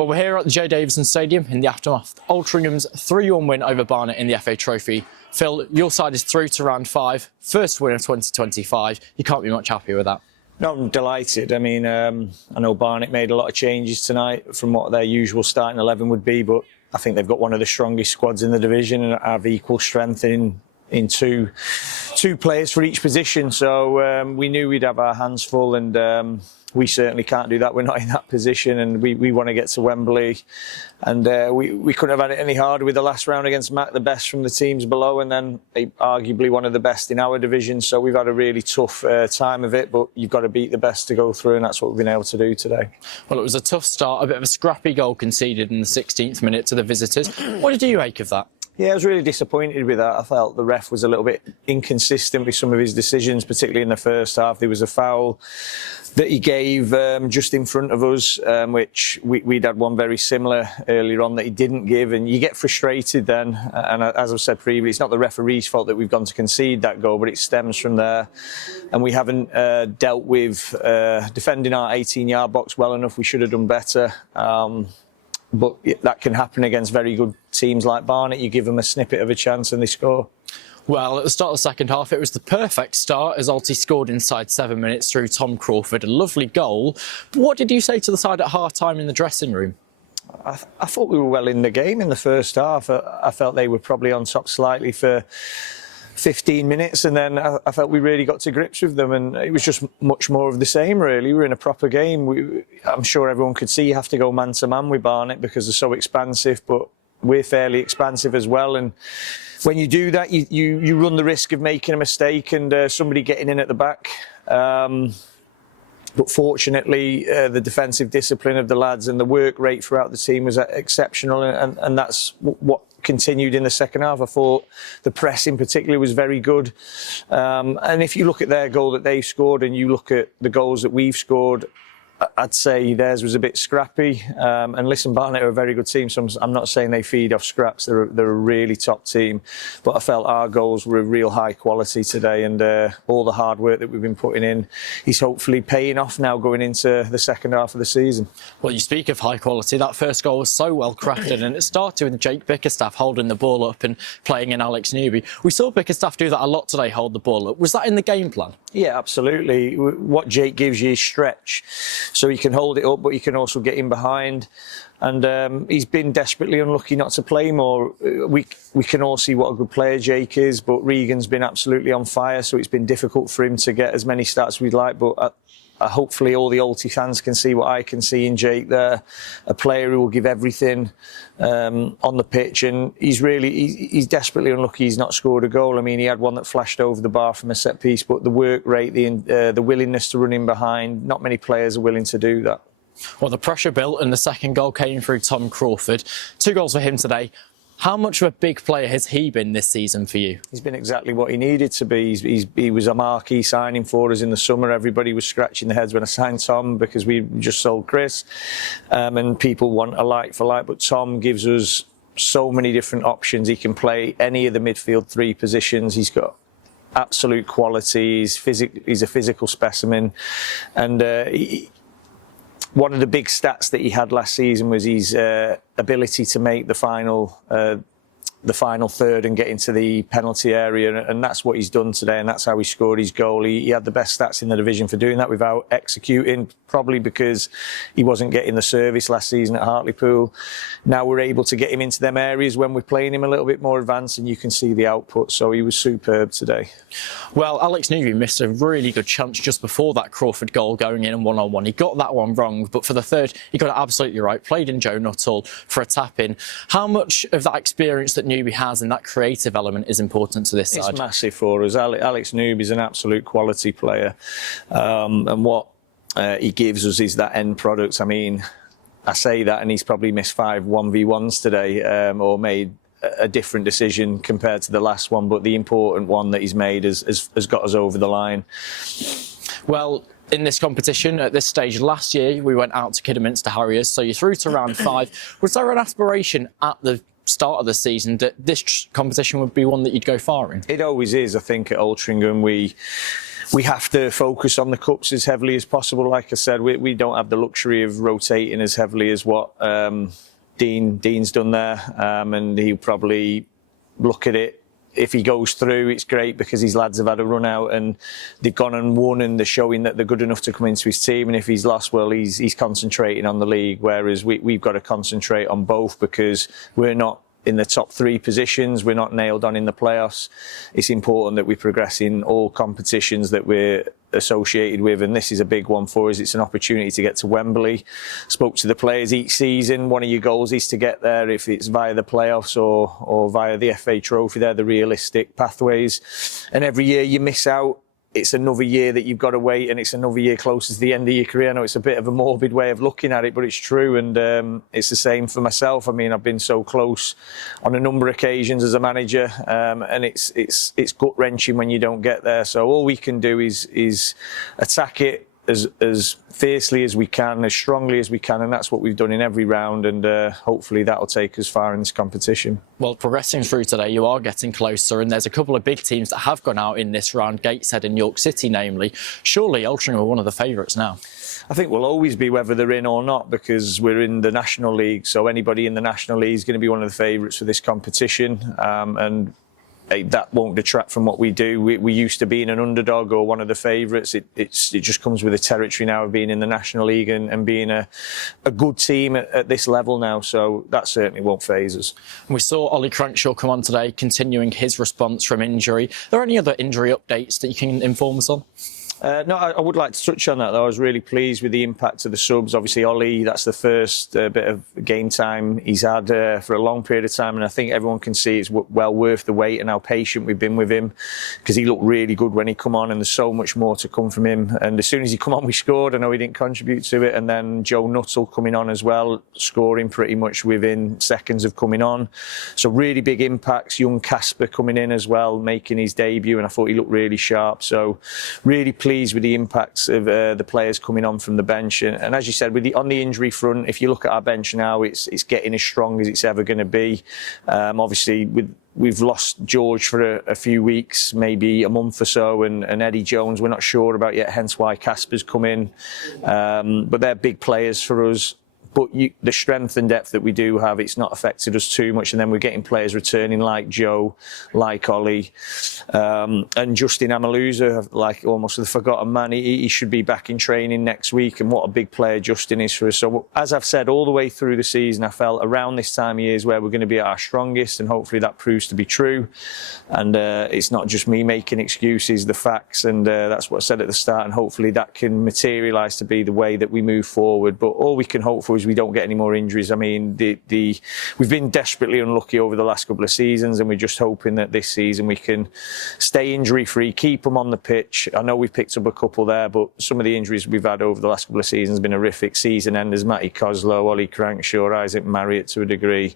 Well, we're here at the Joe Davison Stadium in the aftermath of Altrincham's 3-1 win over Barnet in the FA Trophy. Phil, your side is through to round 5, first win of 2025. You can't be much happier with that. No, I'm delighted. I mean, I know Barnet made a lot of changes tonight from what their usual starting 11 would be, but I think they've got one of the strongest squads in the division and have equal strength in two players for each position. So we knew we'd have our hands full, and we certainly can't do that. We're not in that position, and we want to get to Wembley. And we couldn't have had it any harder with the last round against Mac, the best from the teams below, and then arguably one of the best in our division. So we've had a really tough time of it, but you've got to beat the best to go through, and that's what we've been able to do today. Well, it was a tough start, a bit of a scrappy goal conceded in the 16th minute to the visitors. What did you make of that? Yeah, I was really disappointed with that. I felt the ref was a little bit inconsistent with some of his decisions, particularly in the first half. There was a foul that he gave just in front of us, which we'd had one very similar earlier on that he didn't give, and you get frustrated then. And as I've said previously, it's not the referee's fault that we've gone to concede that goal, but it stems from there. And we haven't dealt with defending our 18-yard box well enough. We should have done better. But that can happen against very good teams like Barnet. You give them a snippet of a chance and they score. Well, at the start of the second half, it was the perfect start as Alty scored inside 7 minutes through Tom Crawford. A lovely goal. But what did you say to the side at half-time in the dressing room? I thought we were well in the game in the first half. I felt they were probably on top slightly for 15 minutes, and then I felt we really got to grips with them, and it was just much more of the same, really. We were in a proper game. I'm sure everyone could see you have to go man to man with Barnet because they're so expansive, but we're fairly expansive as well. And when you do that, you run the risk of making a mistake and somebody getting in at the back. But fortunately, the defensive discipline of the lads and the work rate throughout the team was exceptional, and that's what continued in the second half. I thought the press in particular was very good. And if you look at their goal that they scored and you look at the goals that we've scored, I'd say theirs was a bit scrappy. And listen, Barnet are a very good team, so I'm not saying they feed off scraps. They're a really top team. But I felt our goals were of real high quality today, and all the hard work that we've been putting in is hopefully paying off now going into the second half of the season. Well, you speak of high quality. That first goal was so well crafted, and it started with Jake Bickerstaff holding the ball up and playing in Alex Newby. We saw Bickerstaff do that a lot today, hold the ball up. Was that in the game plan? Yeah, absolutely. What Jake gives you is stretch. So he can hold it up, but he can also get in behind. And he's been desperately unlucky not to play more. We can all see what a good player Jake is, but Regan's been absolutely on fire, so it's been difficult for him to get as many starts as we'd like. But hopefully all the Alty fans can see what I can see in Jake there. A player who will give everything on the pitch, and he's desperately unlucky he's not scored a goal. I mean, he had one that flashed over the bar from a set piece, but the work rate, the willingness to run in behind, not many players are willing to do that. Well, the pressure built and the second goal came through Tom Crawford. 2 goals for him today. How much of a big player has he been this season for you? He's been exactly what he needed to be. He was a marquee signing for us in the summer. Everybody was scratching their heads when I signed Tom because we just sold Chris. And people want a like for like. But Tom gives us so many different options. He can play any of the midfield 3 positions. He's got absolute quality. He's a physical specimen. And one of the big stats that he had last season was his ability to make the final third and get into the penalty area, and that's what he's done today, and that's how he scored his goal. He had the best stats in the division for doing that without executing, probably because he wasn't getting the service last season at Hartlepool. Now we're able to get him into them areas when we're playing him a little bit more advanced, and you can see the output. So he was superb today. Well, Alex Newby missed a really good chance just before that Crawford goal going in and one-on-one. He got that one wrong, but for the third, he got it absolutely right. Played in Joe Nuttall for a tap-in. How much of that experience that Newby has and that creative element is important to this side? It's massive for us. Alex Newby's an absolute quality player, and what he gives us is that end product. I mean, I say that, and he's probably missed 5 1v1s today, or made a different decision compared to the last one, but the important one that he's made has got us over the line. Well, in this competition at this stage last year, we went out to Kidderminster Harriers, so you're through to round 5. Was there an aspiration at the start of the season that this competition would be one that you'd go far in. It always is. I think at Altrincham we have to focus on the cups as heavily as possible. Like I said, we don't have the luxury of rotating as heavily as what Dean's done there, and he'll probably look at it. If he goes through, it's great because his lads have had a run out and they've gone and won and they're showing that they're good enough to come into his team. And if he's lost, well, he's concentrating on the league, whereas we've got to concentrate on both because we're not in the top 3 positions. We're not nailed on in the playoffs. It's important that we progress in all competitions that we're associated with, and this is a big one for us. It's an opportunity to get to Wembley. Spoke to the players each season. One of your goals is to get there, if it's via the playoffs or via the FA Trophy. They're the realistic pathways. And every year you miss out, it's another year that you've got to wait, and it's another year closer to the end of your career. I know it's a bit of a morbid way of looking at it, but it's true, and it's the same for myself. I mean, I've been so close on a number of occasions as a manager, and it's gut wrenching when you don't get there. So all we can do is attack it as fiercely as we can, as strongly as we can, and that's what we've done in every round, and hopefully that'll take us far in this competition. Well, progressing through today, you are getting closer, and there's a couple of big teams that have gone out in this round, Gateshead and York City namely. Surely Altrincham are one of the favourites now. I think we'll always be, whether they're in or not, because we're in the National League, so anybody in the National League is going to be one of the favourites for this competition, and that won't detract from what we do. We used to being an underdog or one of the favourites. It just comes with the territory now of being in the National League and being a good team at this level now. So that certainly won't faze us. We saw Altrincham come on today, continuing his response from injury. Are there any other injury updates that you can inform us on? No, I would like to touch on that, though. I was really pleased with the impact of the subs. Obviously, Ollie, that's the first bit of game time he's had for a long period of time, and I think everyone can see it's well worth the wait and how patient we've been with him, because he looked really good when he come on, and there's so much more to come from him. And as soon as he come on, we scored. I know he didn't contribute to it, and then Joe Nuttall coming on as well, scoring pretty much within seconds of coming on. So really big impacts. Young Casper coming in as well, making his debut, and I thought he looked really sharp. So really pleased with the impacts of the players coming on from the bench, and as you said, on the injury front, if you look at our bench now, it's getting as strong as it's ever going to be. Obviously, we've lost George for a few weeks, maybe a month or so, and Eddie Jones we're not sure about yet, hence why Casper's come in. But they're big players for us. But the strength and depth that we do have, it's not affected us too much. And then we're getting players returning like Joe, like Ollie, and Justin Amaluza, like almost the forgotten man. He should be back in training next week. And what a big player Justin is for us. So as I've said all the way through the season, I felt around this time of year is where we're going to be at our strongest, and hopefully that proves to be true. And it's not just me making excuses, the facts, and that's what I said at the start. And hopefully that can materialise to be the way that we move forward. But all we can hope for we don't get any more injuries. I mean, we've been desperately unlucky over the last couple of seasons, and we're just hoping that this season we can stay injury-free, keep them on the pitch. I know we've picked up a couple there, but some of the injuries we've had over the last couple of seasons have been horrific. Season enders, Matty Coslow, Ollie Crankshaw, Isaac Marriott to a degree.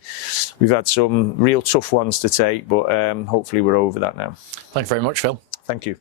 We've had some real tough ones to take, but hopefully we're over that now. Thank you very much, Phil. Thank you.